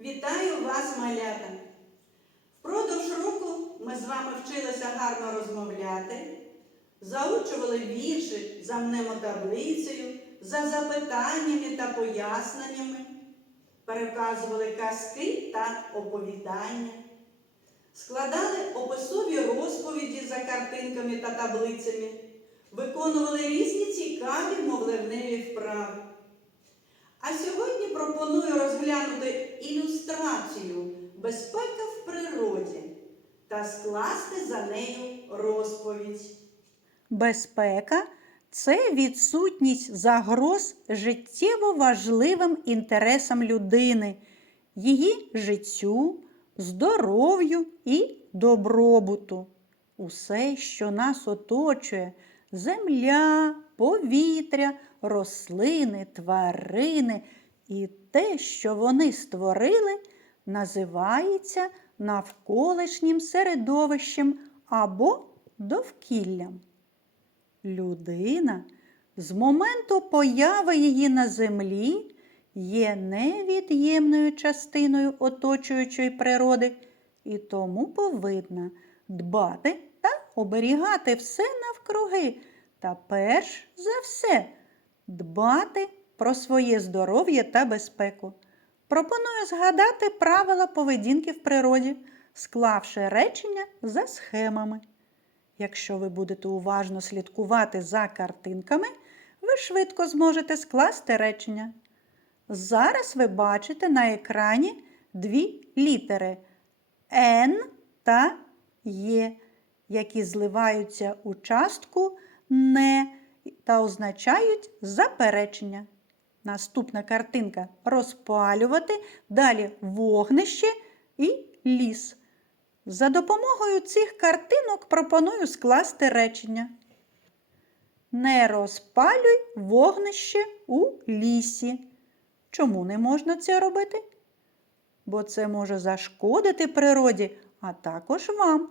Вітаю вас, малята! Впродовж року ми з вами вчилися гарно розмовляти, заучували вірші за мнемотаблицею, за запитаннями та поясненнями, переказували казки та оповідання, складали описові розповіді за картинками та таблицями, виконували різні цікаві мовленеві вправи. А сьогодні пропоную розглянути ілюстрацію Безпека в природі та скласти за нею розповідь. Безпека це відсутність загроз життєво важливим інтересам людини, її життю, здоров'ю і добробуту. Усе, що нас оточує земля, повітря, рослини, тварини і те, що вони створили, називається навколишнім середовищем або довкіллям. Людина з моменту появи її на землі є невід'ємною частиною оточуючої природи і тому повинна дбати та оберігати все навкруги та перш за все дбати про своє здоров'я та безпеку. Пропоную згадати правила поведінки в природі, склавши речення за схемами. Якщо ви будете уважно слідкувати за картинками, ви швидко зможете скласти речення. Зараз ви бачите на екрані дві літери Н та Є, які зливаються у частку не та означають заперечення. Наступна картинка розпалювати, далі вогнище і ліс. За допомогою цих картинок пропоную скласти речення. Не розпалюй вогнище у лісі. Чому не можна це робити? Бо це може зашкодити природі, а також вам.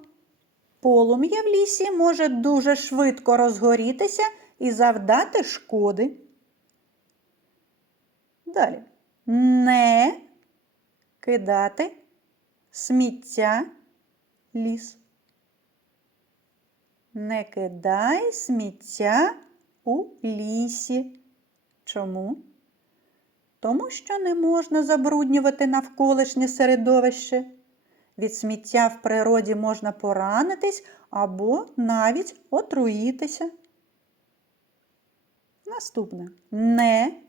Полум'я в лісі може дуже швидко розгорітися і завдати шкоди. Далі. Не кидати сміття ліс. Не кидай сміття у лісі. Чому? Тому що не можна забруднювати навколишнє середовище. Від сміття в природі можна поранитись або навіть отруїтися. Наступне. Не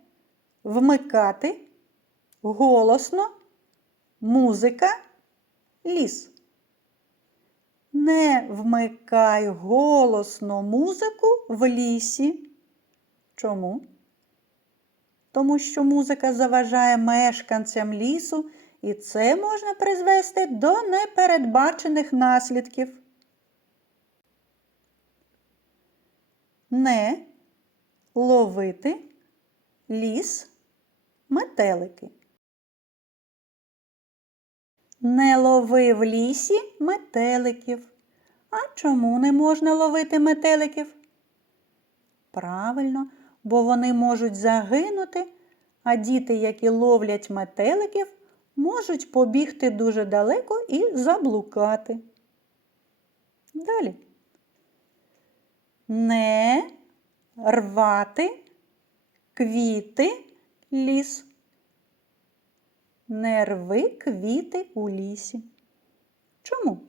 вмикати голосно музика ліс. Не вмикай голосно музику в лісі. Чому? Тому що музика заважає мешканцям лісу, і це можна призвести до непередбачених наслідків. Не ловити ліс метелики. Не лови в лісі метеликів. А чому не можна ловити метеликів? Правильно, бо вони можуть загинути, а діти, які ловлять метеликів, можуть побігти дуже далеко і заблукати. Далі. Не рвати квіти ліс. Не рви квіти у лісі. Чому?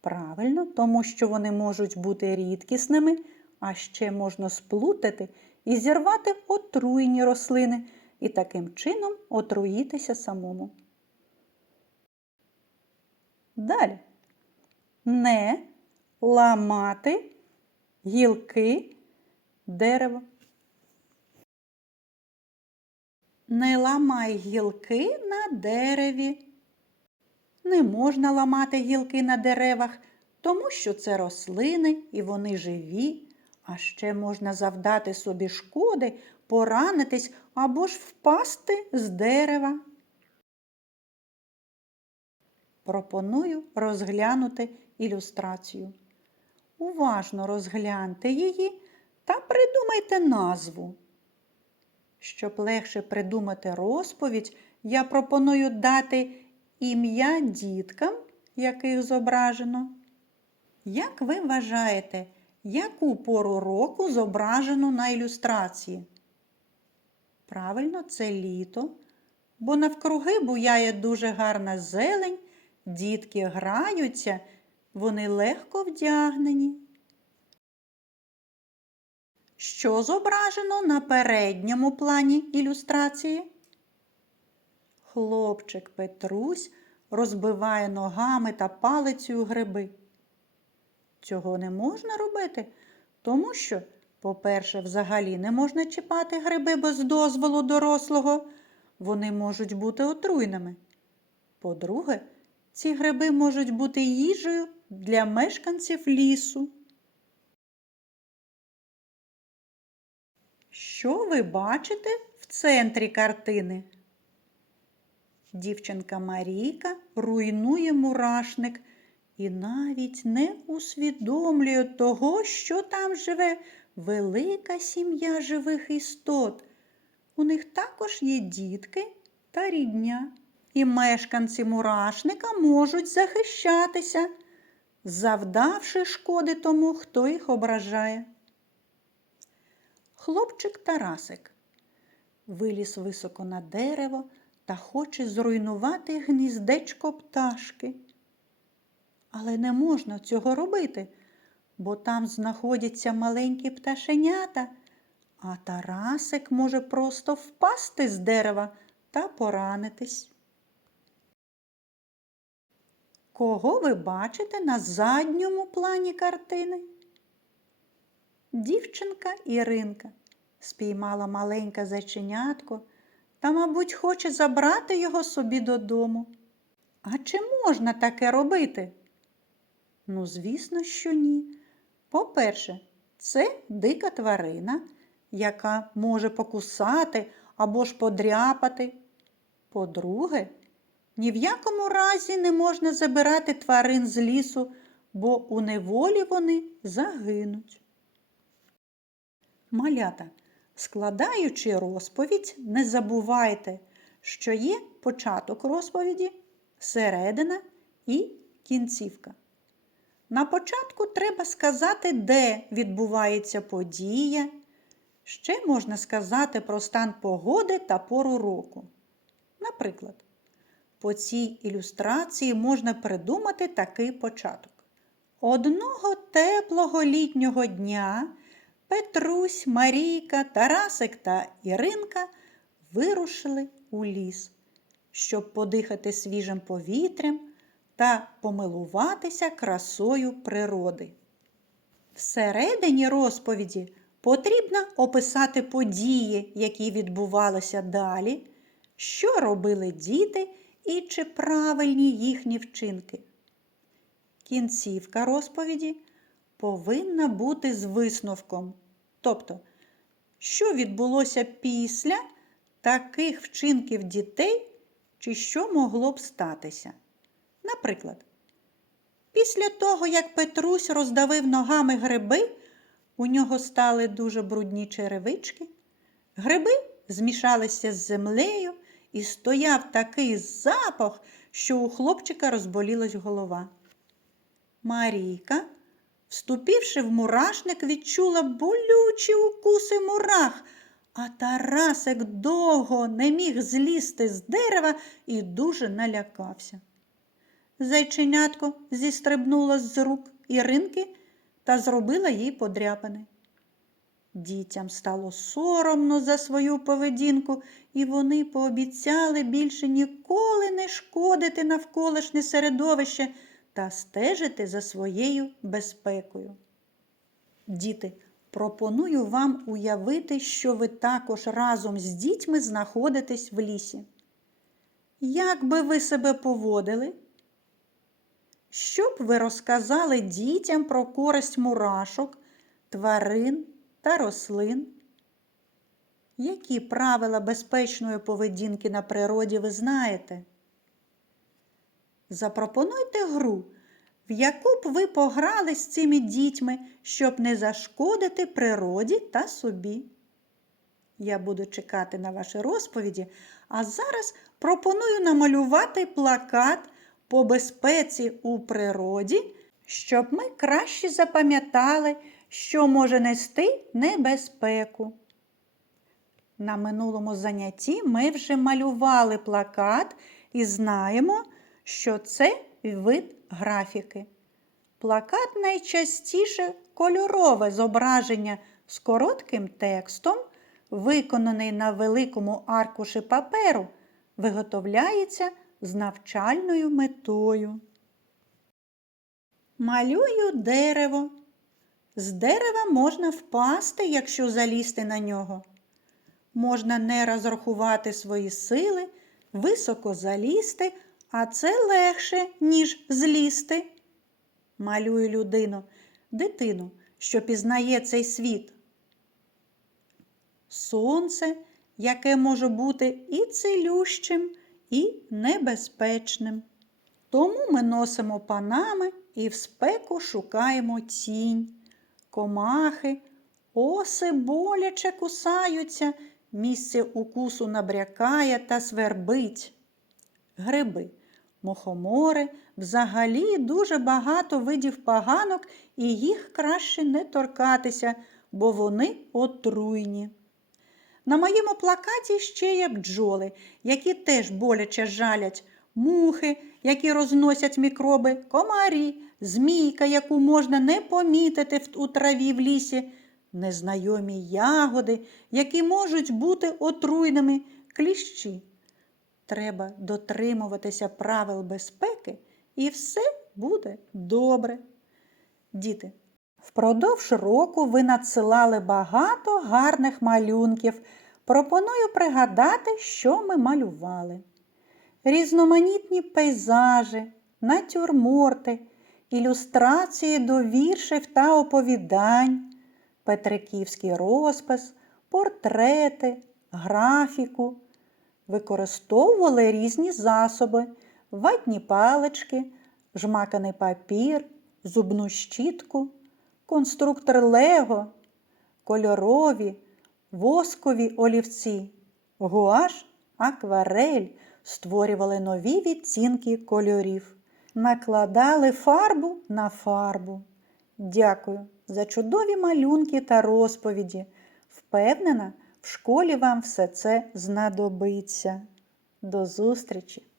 Правильно, тому що вони можуть бути рідкісними, а ще можна сплутати і зірвати отруйні рослини і таким чином отруїтися самому. Далі. Не ламати гілки дерева. Не ламай гілки на дереві. Не можна ламати гілки на деревах, тому що це рослини і вони живі, а ще можна завдати собі шкоди, поранитись або ж впасти з дерева. Пропоную розглянути ілюстрацію. Уважно розгляньте її та придумайте назву. Щоб легше придумати розповідь, я пропоную дати ім'я діткам, яких зображено. Як ви вважаєте, яку пору року зображено на ілюстрації? Правильно, це літо, бо навкруги буяє дуже гарна зелень, дітки граються, вони легко вдягнені. Що зображено на передньому плані ілюстрації? Хлопчик Петрусь розбиває ногами та палицею гриби. Цього не можна робити, тому що, по-перше, взагалі не можна чіпати гриби без дозволу дорослого, вони можуть бути отруйними. По-друге, ці гриби можуть бути їжею для мешканців лісу. Що ви бачите в центрі картини? Дівчинка Марійка руйнує мурашник і навіть не усвідомлює того, що там живе велика сім'я живих істот. У них також є дітки та рідня. І мешканці мурашника можуть захищатися, завдавши шкоди тому, хто їх ображає. Хлопчик Тарасик виліз високо на дерево та хоче зруйнувати гніздечко пташки. Але не можна цього робити, бо там знаходяться маленькі пташенята, а Тарасик може просто впасти з дерева та поранитись. Кого ви бачите на задньому плані картини? Дівчинка Іринка спіймала маленьке зайченятко та, мабуть, хоче забрати його собі додому. А чи можна таке робити? Ну, звісно, що ні. По-перше, це дика тварина, яка може покусати або ж подряпати. По-друге, ні в якому разі не можна забирати тварин з лісу, бо у неволі вони загинуть. Малята, складаючи розповідь, не забувайте, що є початок розповіді, середина і кінцівка. На початку треба сказати, де відбувається подія. Ще можна сказати про стан погоди та пору року. Наприклад, по цій ілюстрації можна придумати такий початок. Одного теплого літнього дня Петрусь, Марійка, Тарасик та Іринка вирушили у ліс, щоб подихати свіжим повітрям та помилуватися красою природи. Всередині розповіді потрібно описати події, які відбувалися далі, що робили діти і чи правильні їхні вчинки. Кінцівка розповіді повинна бути з висновком, тобто, що відбулося після таких вчинків дітей, чи що могло б статися. Наприклад, після того, як Петрусь роздавив ногами гриби, у нього стали дуже брудні черевички, гриби змішалися з землею і стояв такий запах, що у хлопчика розболілась голова. Марійка, вступивши в мурашник, відчула болючі укуси мурах, а Тарасик довго не міг злізти з дерева і дуже налякався. Зайченятко зістрибнуло з рук Іринки та зробила їй подряпини. Дітям стало соромно за свою поведінку, і вони пообіцяли більше ніколи не шкодити навколишнє середовище та стежити за своєю безпекою. Діти, пропоную вам уявити, що ви також разом з дітьми знаходитесь в лісі. Як би ви себе поводили? Що б ви розказали дітям про користь мурашок, тварин та рослин? Які правила безпечної поведінки на природі ви знаєте? Запропонуйте гру, в яку б ви пограли з цими дітьми, щоб не зашкодити природі та собі. Я буду чекати на ваші розповіді, а зараз пропоную намалювати плакат по безпеці у природі, щоб ми краще запам'ятали, що може нести небезпеку. На минулому занятті ми вже малювали плакат і знаємо, що це вид графіки. Плакат найчастіше кольорове зображення з коротким текстом, виконаний на великому аркуші паперу, виготовляється з навчальною метою. Малюю дерево. З дерева можна впасти, якщо залізти на нього. Можна не розрахувати свої сили, високо залізти, а це легше, ніж злізти. Малюю людину, дитину, що пізнає цей світ. Сонце, яке може бути і цілющим, і небезпечним. Тому ми носимо панами і в спеку шукаємо тінь. Комахи, оси боляче кусаються, місце укусу набрякає та свербить. Гриби, мухомори, взагалі дуже багато видів поганок, і їх краще не торкатися, бо вони отруйні. На моєму плакаті ще є бджоли, які теж боляче жалять, мухи, які розносять мікроби, комарі, змійка, яку можна не помітити у траві в лісі, незнайомі ягоди, які можуть бути отруйними, кліщі. Треба дотримуватися правил безпеки, і все буде добре. Діти, впродовж року ви надсилали багато гарних малюнків. Пропоную пригадати, що ми малювали. Різноманітні пейзажі, натюрморти, ілюстрації до віршів та оповідань, петриківський розпис, портрети, графіку. Використовували різні засоби, ватні палички, жмаканий папір, зубну щітку, конструктор Лего, кольорові, воскові олівці, гуаш, акварель створювали нові відцінки кольорів, накладали фарбу на фарбу. Дякую за чудові малюнки та розповіді. Впевнена, в школі вам все це знадобиться. До зустрічі!